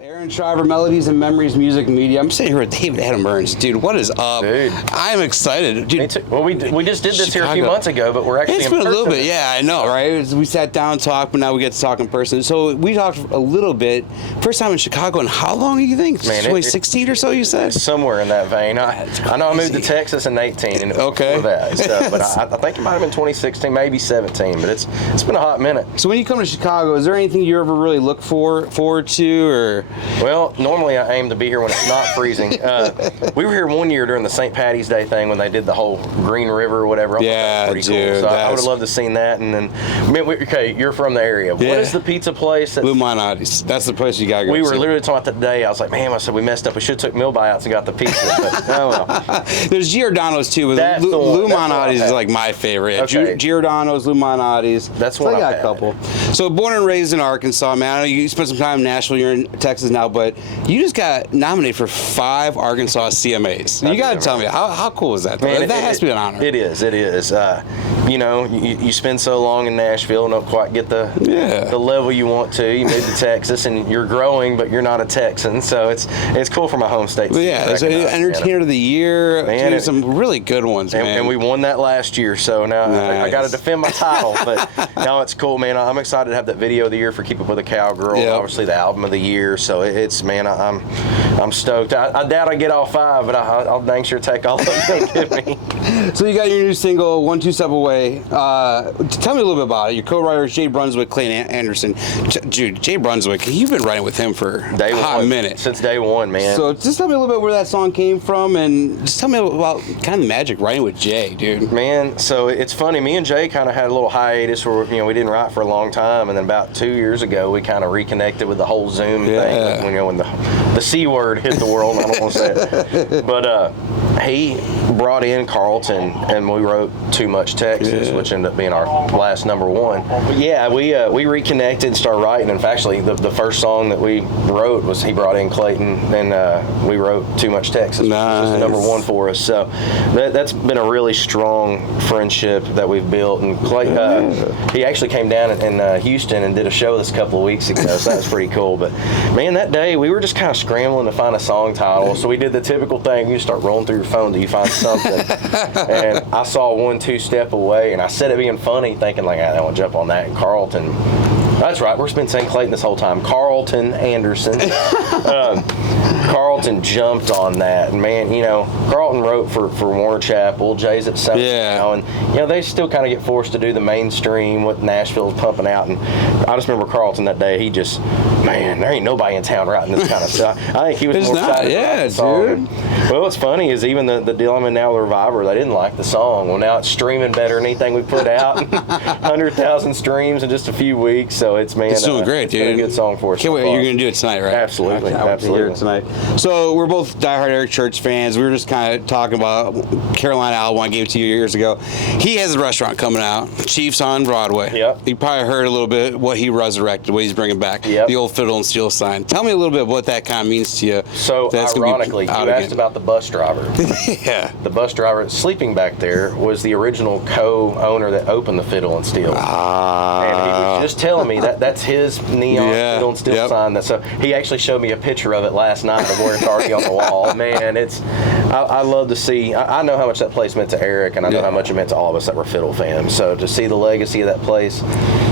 Aaron Shriver, Melodies and Memories, Music Media. I'm sitting here with David Adam Byrnes. Dude, what is up? Dude. I'm excited. Dude, Me too. Well, we just did this here a few months ago, but we're actually it's in been person. a little bit, yeah, I know, right? We sat down and talked, but now we get to talk in person. So we talked a little bit. First time in Chicago, and how long do you think? Man, 2016 or so, you said? Somewhere in that vein. I know I moved to Texas in 18, and okay. Before that, so, but I think it might have been 2016, maybe 17, but it's been a hot minute. So when you come to Chicago, is there anything you ever really look forward to, or? Well, normally I aim to be here when it's not freezing. We were here one year during the St. Patty's Day thing when they did the whole Green River or whatever. Yeah, pretty dude. Cool. So I would have loved to seen that. And then, okay, you're from the area. Yeah. What is the pizza place? Blue Monotti's. That's the place you gotta go. We were to. literally talking about that today. I was like, man, I said we messed up. We should have took meal buyouts and got the pizza. But oh well. There's Giordano's too, but Blue Monotti's is like my favorite. Okay. Giordano's, Blue Monotti's. That's what I got had. a couple. So born and raised in Arkansas, man. I know you spent some time in Nashville. You're in Texas now, but you just got nominated for 5 Arkansas CMAs. You got to tell me how cool is that? Man, that has to be an honor. It is. It is. You know, you spend so long in Nashville and don't quite get the level you want to. You move to Texas and you're growing, but you're not a Texan, so it's cool for my home state. Well, yeah, it's Entertainer of the Year. Man, dude, some really good ones, man. And we won that last year, so now nice. I got to defend my title. But now it's cool, man. I'm excited to have that video of the year for Keep Up with a Cowgirl. Yep. Obviously, the album of the year. So it's man, I'm stoked. I doubt I get all 5, but I'll dang sure take all of them they'll give me. So you got your new single, One Two Step Away. Tell me a little bit about it. Your co-writers, Jay Brunswick, Clay Anderson. Dude, Jay Brunswick, you've been writing with him for a hot minute. Since day one, man. So just tell me a little bit where that song came from, and just tell me about kind of the magic writing with Jay, dude. Man, so it's funny. Me and Jay kind of had a little hiatus where we didn't write for a long time, and then about 2 years ago we kind of reconnected with the whole Zoom thing. When the C word hit the world, I don't want to say it, but he brought in Carlton, and we wrote Too Much Texas, which ended up being our last #1. Yeah, we reconnected, started writing. And actually, the first song that we wrote was he brought in Clayton, and we wrote Too Much Texas, nice. which was #1 for us. So that's been a really strong friendship that we've built. And Clay, he actually came down in Houston and did a show with us a couple of weeks ago, so that was pretty cool. But man, that day we were just kind of scrambling to find a song title. So we did the typical thing: you just start rolling through your phone till you find something. And I saw One Two Step Away, and I said it being funny, thinking like, I don't want to jump on that. And Carlton, that's right, we've been saying Clayton this whole time. Carlton Anderson. Carlton jumped on that, and man, Carlton wrote for Warner Chappell, Jay's at Sony now, and they still kind of get forced to do the mainstream what Nashville's pumping out. And I just remember Carlton that day, he just, man, there ain't nobody in town writing this kind of stuff. I think he was more excited about the song. Dude. Well, what's funny is even the deal I'm in now, the Reviver, they didn't like the song. Well, now it's streaming better than anything we put out. 100,000 streams in just a few weeks, so it's doing great, dude. Been a good song for us. Can't wait. You're gonna do it tonight, right? Absolutely, absolutely. Hear it tonight. So we're both diehard Eric Church fans. We were just kind of talking about Carolina album I gave it to you years ago. He has a restaurant coming out, Chiefs on Broadway. Yep. You probably heard a little bit what he resurrected, what he's bringing back. Yep. The old fiddle and steel sign. Tell me a little bit what that kind of means to you. So ironically, you asked about the bus driver. Yeah. The bus driver sleeping back there was the original co-owner that opened the Fiddle and Steel. And he was just telling me that's his neon Fiddle and Steel sign. So he actually showed me a picture of it last night of where it's already on the wall. Man, I love to see. I know how much that place meant to Eric, and I know how much it meant to all of us that were Fiddle fans. So to see the legacy of that place,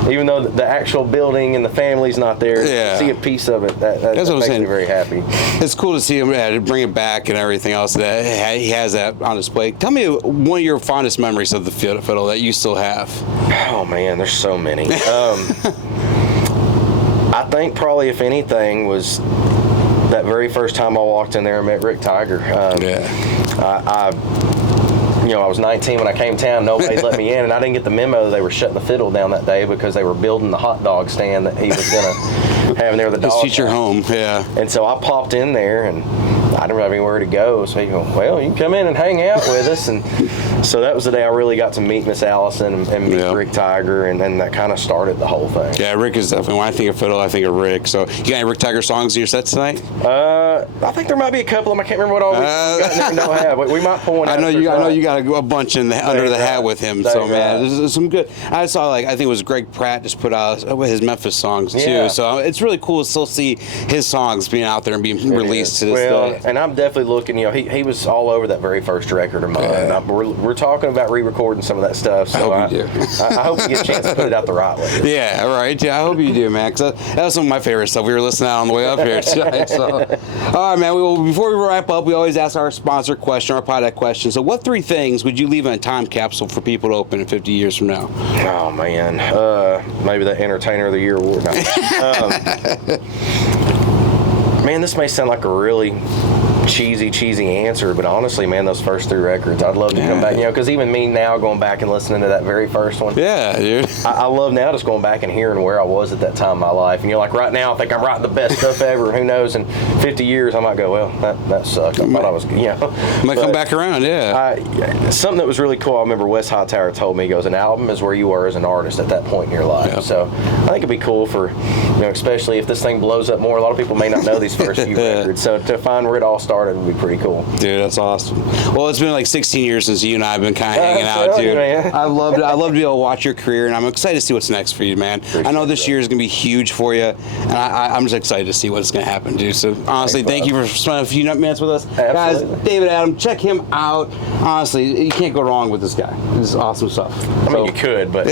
even though the actual building and the family's not there, to see a piece of it, that makes me very happy. It's cool to see him bring it back and everything else. That he has that on display. Tell me one of your fondest memories of the fiddle that you still have. Oh man, there's so many. I think probably, if anything, was that very first time I walked in there and met Rick Tiger. I was 19 when I came to town. Nobody let me in, and I didn't get the memo that they were shutting the fiddle down that day because they were building the hot dog stand that he was going to have in there with the dog. His future home, yeah. And so I popped in there, and I didn't have anywhere to go. So he goes, well, you can come in and hang out with us. And so that was the day I really got to meet Miss Allison and meet Rick Tiger, and then that kind of started the whole thing. Yeah, Rick is definitely, when I think of fiddle, I think of Rick. So you got any Rick Tiger songs in your set tonight? I think there might be a couple of them. I can't remember what all we don't have. We might pull one out. I know you got a bunch under the hat with him. So man, there's some good. I saw I think it was Greg Pratt just put out his Memphis songs too. So it's really cool to still see his songs being out there and being released to this day. And I'm definitely looking. He was all over that very first record of mine. Yeah. We're talking about re-recording some of that stuff. So I hope you do. I hope we get a chance to put it out the right way. Yeah, right. Yeah, I hope you do, man. Because that was some of my favorite stuff. We were listening out on the way up here tonight. So, all right, man. Before we wrap up, we always ask our sponsor question, our product question. So, what 3 things would you leave in a time capsule for people to open in 50 years from now? Oh man, maybe the Entertainer of the Year award. No. Man, this may sound like a really cheesy answer, but honestly, man, those first 3 records, I'd love to come back, because even me now going back and listening to that very first one, yeah, dude, I love now just going back and hearing where I was at that time in my life. And you're like, right now I think I'm writing the best stuff ever. Who knows, in 50 years I might go, well, that sucked. I thought I was, might come back around. Something that was really cool, I remember Wes Hightower told me, he goes, an album is where you are as an artist at that point in your life. Yeah. So I think it'd be cool for, especially if this thing blows up more. A lot of people may not know these first few records, so to find where it all started would be pretty cool. Dude, that's awesome. Well, it's been like 16 years since you and I have been kind of hanging out, dude. I'd love to be able to watch your career, and I'm excited to see what's next for you, man. I know this year is going to be huge for you, and I'm just excited to see what's going to happen, dude. So, honestly, thank you for spending a few minutes with us. Absolutely. Guys, David Adam, check him out. Honestly, you can't go wrong with this guy. This is awesome stuff. I mean, you could, but